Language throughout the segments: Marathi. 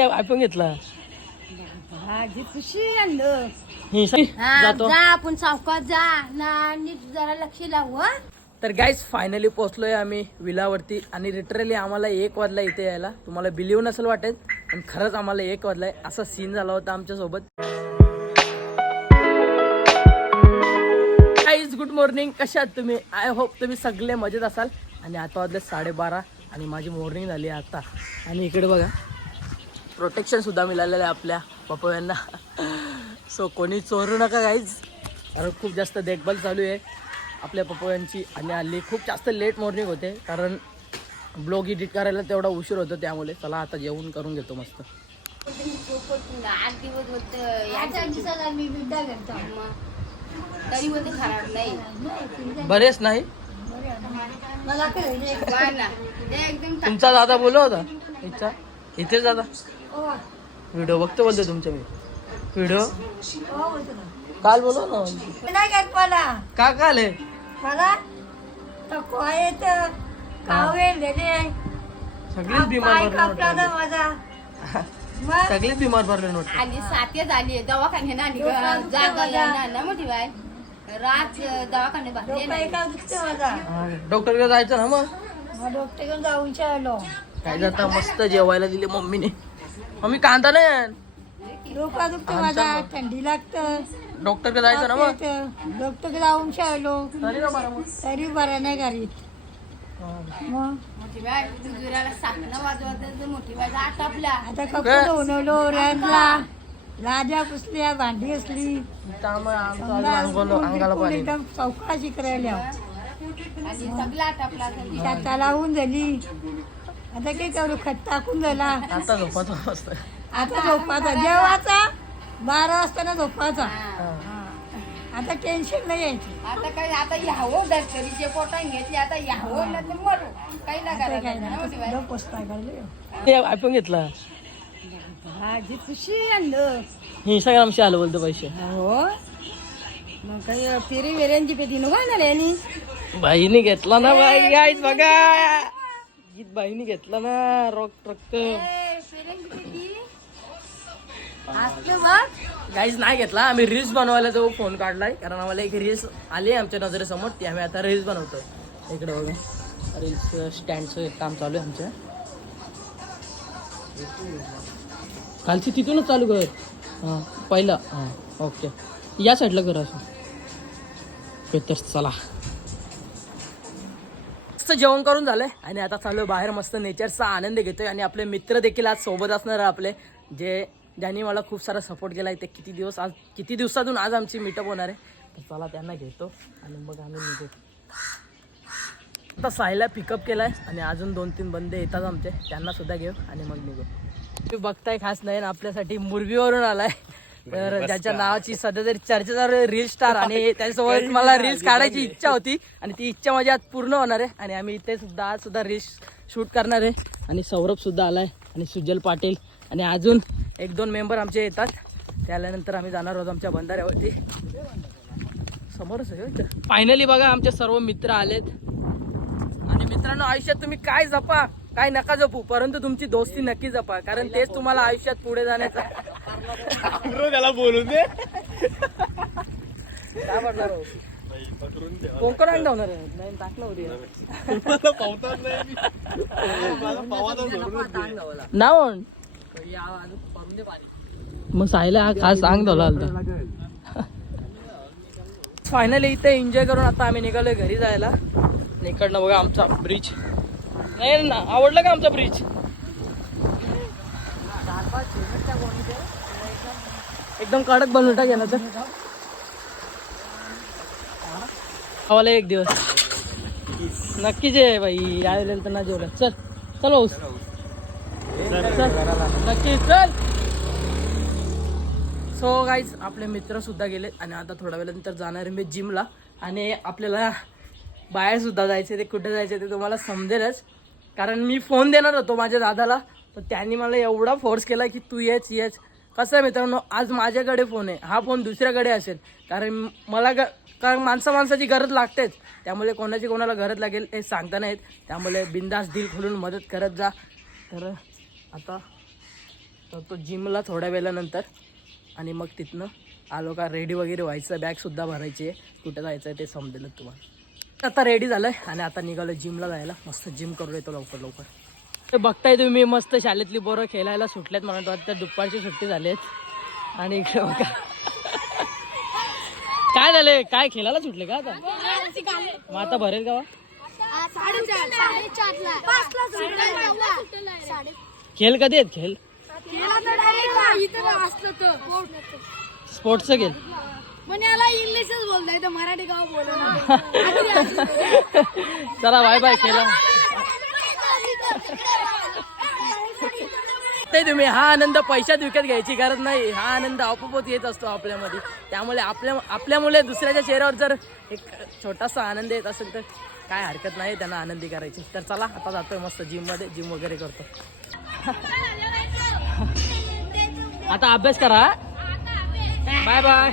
आयफोन घेतला भाजी खुशी आणलं जातो. जा आपण सावकाश जा ना नीट जरा लक्ष लावू हं. तर गाईज फायनली पोहोचलोय आम्ही विलावरती आणि लिटरली आम्हाला 1 वाजला इथे यायला. तुम्हाला बिलीव्ह नसेल वाटेल पण खरंच आम्हाला 1 वाजलाय. असा सीन झाला होता आमच्या सोबत. गाईज गुड मॉर्निंग, कशा आहात तुम्ही? आय होप तुम्ही सगळे मजेत असाल. आणि आता वाजले 12:30 आणि माझी मॉर्निंग झाली आता. आणि इकडे बघा प्रोटेक्शन सुद्धा मिळालेलं आहे आपल्या पप्पांना. सो कोणी चोरू नका गाईज, कारण खूप जास्त देखभाल चालू आहे आपल्या पप्पांची. आणि हल्ली खूप जास्त लेट मॉर्निंग होते कारण ब्लॉग एडिट करायला तेवढा उशीर होतो. त्यामुळे चला आता जेवण करून घेतो मस्त. 8 दिवस होत या दिवसाला मी बिड्डा करतो तरी होते खराब नाही. बरेच नाही. मला एकदम तुमचा दादा बोलला होता इच्छा इथेच दादा व्हिडिओ बघतो बोलतो तुमच्या. मी व्हिडिओ काल बोलव ना. नाही करत मला का काल आहे मला सगळीच बिमार कापला माझा सगळीच बिमार पडले नव्हते. आणि 7 झाली दवाखाने ना जागा मोठी बाय रात दवाखाने डॉक्टरकडे जायचं ना. मग डॉक्टर घेऊन जाऊन आलो. काय जाता मस्त जेवायला दिले मम्मीने. मम्मी कांदा नाही. डोका दुखतं माझा, थंडी लागतं. डॉक्टरकडे जायचं ना. मग डॉक्टर जाऊन आलो तरी ना बरं मग. तरी बरं नाही करीत. मग मोठी बाय दुजुराला 7 वाजवत मोठी बाय आटपला. आता कपडे धुवलो रॅनला लाजा पुसल्या भांडी असली अंगाला पाणी. एकदम चौकाशी करायला आणि सगळा आटपला शेता लावून झाली. आता काय करू खत टाकून झाला. आता झोपायचं मस्त. आता झोपाचा जेवाचा 12 वाजता झोपाचा. आता टेन्शन नाही यायचं. आता काय आता यावं दर्शनीचे पोटान घेतली आता यावं ना तर मरू काही ना करायला. आयफोन घेतला भाजी खुशी आणलं. इंस्टाग्रामशी आलं बोलतो पैसे. हो मग काही फिरी वेऱ्यांची पेटी नको आणले आणि बाईने घेतला ना. बाई गाईज बघा गीत बाईने घेतला ना. रॉक ट्रक गाईज नाही घेतला. आम्ही रील्स बनवायला जो फोन काढलाय कारण आम्हाला एक रील्स आली आमच्या नजरेसमोर. ती आम्ही आता रील्स बनवतो. इकडे बघा रील्स स्टँडचं एक काम चालू आहे आमच्या. कालची तिथूनच चालू कर. हां पहिला हां ओके या साईडला कर असं. तर चला मस्त जेवण करून झालंय आणि आता चालू बाहेर मस्त नेचरचा आनंद घेतोय. आणि आपले मित्र देखील आज सोबत असणार आहे आपले, ज्यांनी मला खूप सारा सपोर्ट केला आहे. ते किती दिवसातून आज आमची मीटअप होणार आहे. तर चला त्यांना घेतो आणि मग आम्ही निघू. आता साईला पिकअप केलाय आणि अजून 2-3 बंदे येतात आमचे, त्यांना सुद्धा घेऊ आणि मग निघू. तुम्ही बघताय खास नाही आपल्यासाठी मुरबीवरून आलाय. तर ज्याच्या नावाची सध्या तरी चर्चेचा रील स्टार. आणि त्याच्यासोबत मला रील्स काढायची इच्छा होती आणि ती इच्छा माझी आज पूर्ण होणार आहे. आणि आम्ही इथे सुद्धा आज सुद्धा रील्स शूट करणार आहे. आणि सौरभ सुद्धा आलाय आणि सुजल पाटील आणि अजून 1-2 मेंबर आमचे येतात. त्यानंतर आम्ही जाणार आहोत आमच्या बंधाऱ्यावरती. समोरच आहे. फायनली बघा आमचे सर्व मित्र आलेत. आणि मित्रांनो आयुष्यात तुम्ही काय जपा काय नका जपू, परंतु तुमची दोस्ती नक्की जपा, कारण तेच तुम्हाला आयुष्यात पुढे जाण्याचा. त्याला बोलून दे काय पडणार कोकण अंड होणार नाही टाकलं होती ना. मग सायला खास सांग धवला आलता. फायनली इथे एन्जॉय करून आता आम्ही निघालोय घरी जायला. इकडनं बघा आमचा ब्रिज. नाही ना आवडला का आमचा ब्रिज? एकदम कडक बनवून टाक ना. तर आम्हाला 1 दिवस नक्कीच आहे बाई. आलेलं तर ना जेवलं. चल चल नक्की चल. सो गाईज आपले मित्र सुद्धा गेले आणि आता थोड्या वेळानंतर जाणार आहे मी जिमला. आणि आपल्याला बाहेर सुद्धा जायचे. ते कुठे जायचे ते तुम्हाला समजेलच, कारण मी फोन देणार होतो माझ्या दादाला. तर त्यांनी मला एवढा फोर्स केला की तू येच. कसं आहे मित्रांनो, आज माझ्याकडे फोन आहे, हा फोन दुसऱ्याकडे असेल. कारण मला कारण माणसाची गरज लागतेच. त्यामुळे कोणाला गरज लागेल हे सांगता नाहीत. त्यामुळे बिंदास दिल खोलून मदत करत जा. तर आता तो जिमला थोड्या वेळानंतर आणि मग तिथनं आलो का रेडी वगैरे व्हायचं, बॅगसुद्धा भरायची आहे, कुठं जायचं आहे ते समजेल तुम्हाला. आता रेडी झालं आहे आणि आता निघालो जिमला जायला. मस्त जिम करून येतो लवकर लवकर. ते बघताय तुम्ही मस्त शाळेतली पोरं खेळायला सुटलेत, म्हणत वाटतं दुपारची सुट्टी झाली आहेत. आणि इकडे बघा काय झाले, काय खेळायला सुटले का आता? मग आता भरेल का? खेळ कधी आहेत? खेळ स्पोर्ट्सचं खेळ पण याला इंग्लिशच बोलताय तर मराठी गाव बोल. चला बाय बाय. खेळा ते तुम्ही. हा आनंद पैशात विकत घ्यायची गरज नाही, हा आनंद आपोआप येत असतो आपल्यामध्ये. त्यामुळे आपल्यामुळे दुसऱ्याच्या चेहऱ्यावर जर एक छोटासा आनंद येत असेल तर काय हरकत नाही त्यांना आनंदी करायची. तर चला आता जातोय मस्त जिममध्ये, जिम वगैरे करतो. आता अभ्यास करा. Bye bye.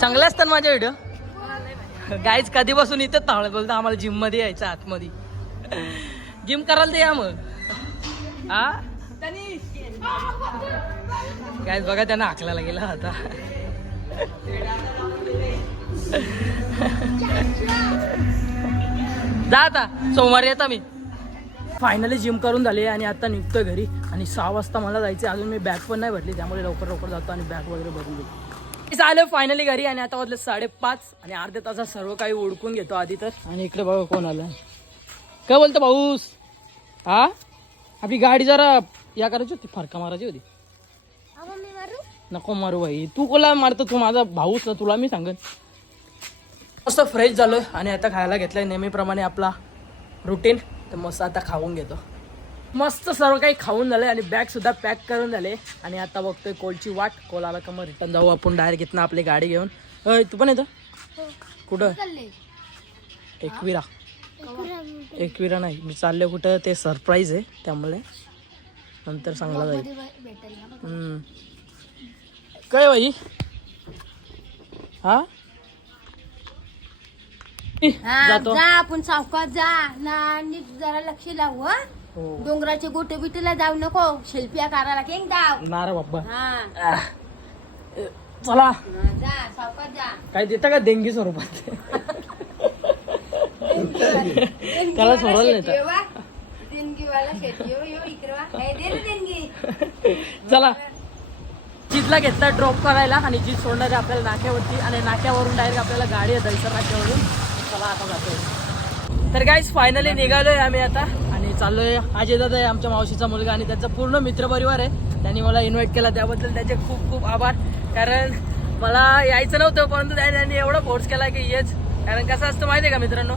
चांगले असतात माझे व्हिडिओ. गाईज कधीपासून इथं तावळे बोलतो आम्हाला जिम मध्ये यायचं, आतमध्ये जिम करायला ते या मग. हा गाईज बघा त्यांना हाकलायला गेला आता. जा आता, सोमवारी येता मी. फायनली जिम करून झाली आणि आता निघतोय घरी. आणि 6 वाजता मला जायचं, अजून मी बॅग पण नाही भरली, त्यामुळे लवकर लवकर जातो आणि बॅग वगैरे भरून घेतो. आलो फायनली घरी आणि आता वाजले 5:30 आणि अर्ध्या तासात सर्व काही ओळखून घेतो आधी तर. आणि इकडे बघा कोण आलं. काय बोलतो भाऊस? हा आपली गाडी जरा या करायची होती, फरका मारायची होती. नको मारू भाई, तू कोला मारतो? तू माझा भाऊस ना, तुला मी सांगन. मस्त फ्रेश झालोय आणि आता खायला घेतलंय नेहमीप्रमाणे आपला रुटीन. तर मस्त आता खाऊन घेतो. मस्त सर्व काही खाऊन झालंय आणि बॅग सुद्धा पॅक करून झाले. आणि आता बघतोय कोलची वाट. कोल आला का मग रिटर्न जाऊ आपण डायरेक्ट इथनं आपली गाडी घेऊन. तू पण येतो? कुठं? एकविरा नाही, मी चालले कुठं ते सरप्राईज आहे, त्यामुळे नंतर चांगला जाईल. काय भाई? हा जातो. जा आपण सावकाश जा ना, नीट जरा लक्ष लावू. डोंगराचे गोटे बिटेला जाऊ नको, सेल्फी करायला केंग जाव नारा बाप्पा. हा चला जा सावकाश जा. काय देता का देणगी स्वरूपात? त्याला सोडवलं नाही तर. चला चीजला घेतला ड्रॉप करायला आणि चीज सोडणार आहे आपल्याला नाक्यावरती. आणि नाक्यावरून डायरेक्ट आपल्याला गाडी आहे दहीसर नाक्यावरून. चला आता जातोय. तर गाईस फायनली निघालोय आम्ही आता आणि चाललोय. अजय दादा आहे आमच्या मावशीचा मुलगा आणि त्यांचा पूर्ण मित्रपरिवार आहे. त्यांनी मला इन्व्हाइट केला, त्याबद्दल त्याचे खूप खूप आभार. कारण मला यायचं नव्हतं, परंतु त्यांनी एवढा फोर्स केला की येच. कारण कसं असतं माहिती आहे का मित्रांनो,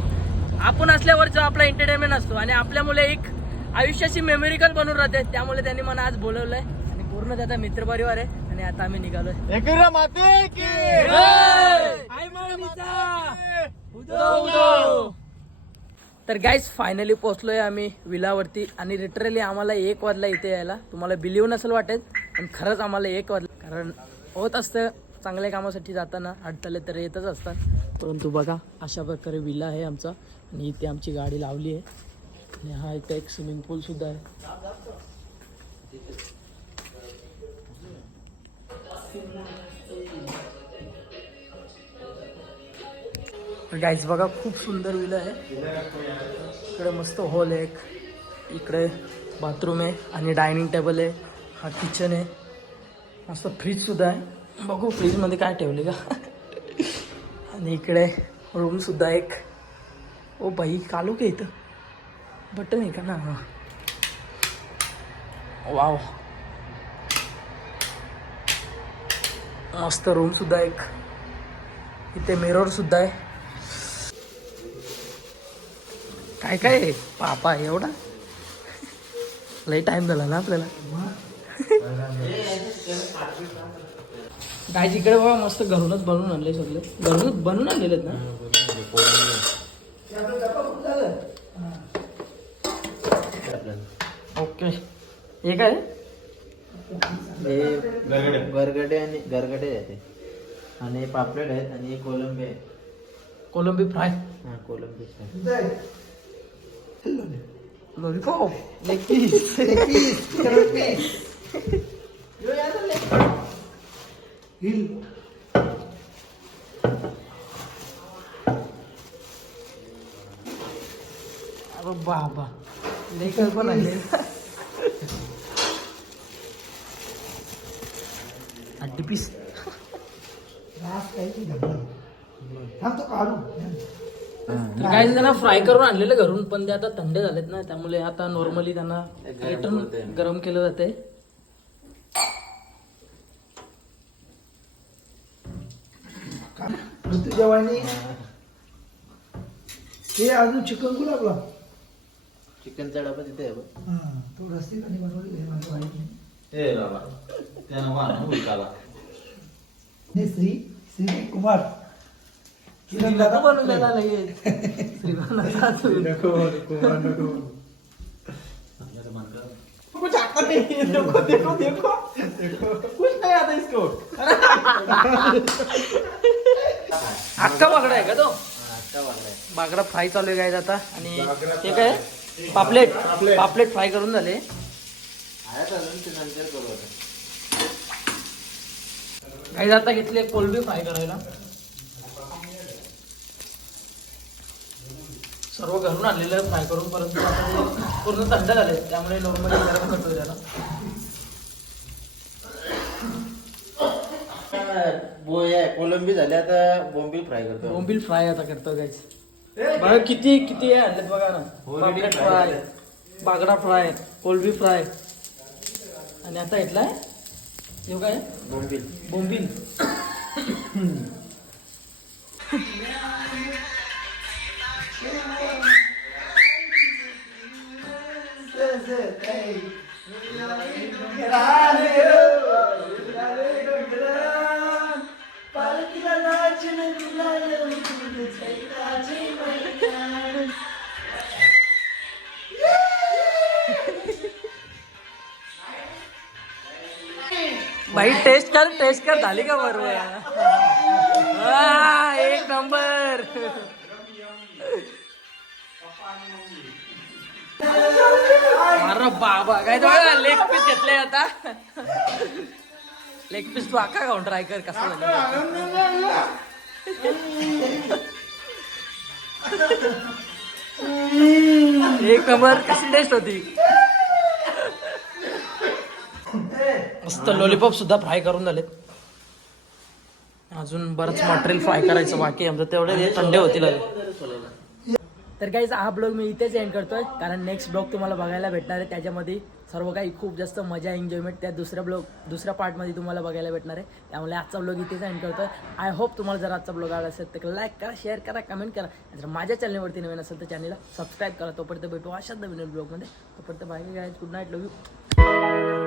आपण असल्यावर जो आपला एंटरटेनमेंट असतो आणि आपल्या मुले एक आयुष्याची मेमोरिकल बनून राहते, त्यामुळे त्यांनी मला आज बोलवलंय आणि पूर्ण त्याचा मित्रपरिवार आहे. आणि आता आम्ही निघालोय. तर गाईज फायनली पोहोचलोय आम्ही विलावरती आणि लिटरली आम्हाला 1 वाजला इथे यायला. तुम्हाला बिलीव नसेल वाटेल पण खरंच आम्हाला 1 वाजला. कारण होत असतं चांगल्या कामासाठी जाताना अडथळे तर येतच असतात. परंतु बघा अशा प्रकारे विला आहे आमचा आणि इथे आमची गाडी लावली आहे. आणि हा इथे एक स्विमिंग पूल सुद्धा आहे. गाईज बघा खूप सुंदर विला आहे. इकडे मस्त हॉल आहे, इकडे बाथरूम आहे आणि डायनिंग टेबल आहे. हा किचन आहे, मस्त फ्रीज सुद्धा आहे. बघू फ्रीजमध्ये काय ठेवले का. आणि इकडे रूम सुद्धा एक. ओ बाई कालू का इथं बटन आहे का ना. वाव मस्त रूम सुद्धा एक. इथे मिरर सुद्धा आहे. काय काय आहे पापा एवढा लई टाइम झाला ना आपल्याला. गायची इकडे बघा मस्त घरूनच बनवून आणले, सगळे घरूनच बनवून आणलेले आहेत ना. ओके हे काय गरगडे आणि गरगडे आहेत आणि पापलेट आहेत आणि कोलंबी आहे. कोलंबी फ्राय. हा कोलंबी फ्राय. लॉलीपॉप लेग पीस अरे बाबा लेकर पण आहे हड्डी पीस काय त्यांना फ्राय करून आणलेलं घरून पण ते आता थंड झालेत ना त्यामुळे आता नॉर्मली त्यांना रिटर्न गरम केलं जाते. ऋतुजवानी हे अजून चिकन गुलाबला चिकनचा डबा तिथे आहे बघ. तो रस्त्याने बनवलेला आहे माझ्या वाईफने. हे श्री कुमार किरण दादा बनवलेला लगेच श्रीगोंदा अख्खा बागडा आहे का तो? बागडा फ्राय चालू आहे काय आता आणि ते काय पापलेट पापलेट फ्राय करून झाले. काही आता घेतले कोलबी फ्राय करायला. सर्व घरून आणलेलं फ्राय करून परंतु आता ते पूर्ण थंड झाले त्यामुळे नॉर्मली गरम करतोय त्याला. कोलंबी झाली आता बोंबील फ्राय करतो. बोंबील फ्राय आता करतो गाईस. बघा किती किती आहे आणलेत बघा ना. पापलेट फ्राय, बागडा फ्राय, कोलबी फ्राय आणि आता घेतलाय हे काय बोंबील बोंबील. भाई टेस्ट कर झाली का बरोबर. एक नंबर. अरे बाबा काय लेग पीस घेतले आता. लेग पीस तू आका खाऊन ट्राय कर कसा झाला. एक नंबर. कशी टेस्ट होती. मस्त लॉलीपॉप सुद्धा फ्राय करून झालेत. अजून बरंच मटेरियल फ्राय करायचं बाकी आमचं तेवढे हे थंडे होतील. तर गाईज हा ब्लॉग मी इथेच एंड करतोय कारण नेक्स्ट ब्लॉग तुम्हाला बघायला भेटणार आहे. त्याच्यामध्ये सर्व काही खूप जास्त मजा एन्जॉयमेंट त्या दुसऱ्या पार्टमध्ये तुम्हाला बघायला भेटणार आहे. त्यामुळे आजचा ब्लॉग इथेच एंड करतोय. आय होप तुम्हाला जर आजचा ब्लॉग आवडला असेल तर लाईक करा, शेअर करा, कमेंट करा. जर माझ्या चॅनलवरती नवीन असेल तर चॅनलला सबस्क्राईब करा. तोपर्यंत भेटू अशाच नवीन ब्लॉगमध्ये. तोपर्यंत bye guys. Good night. Love you.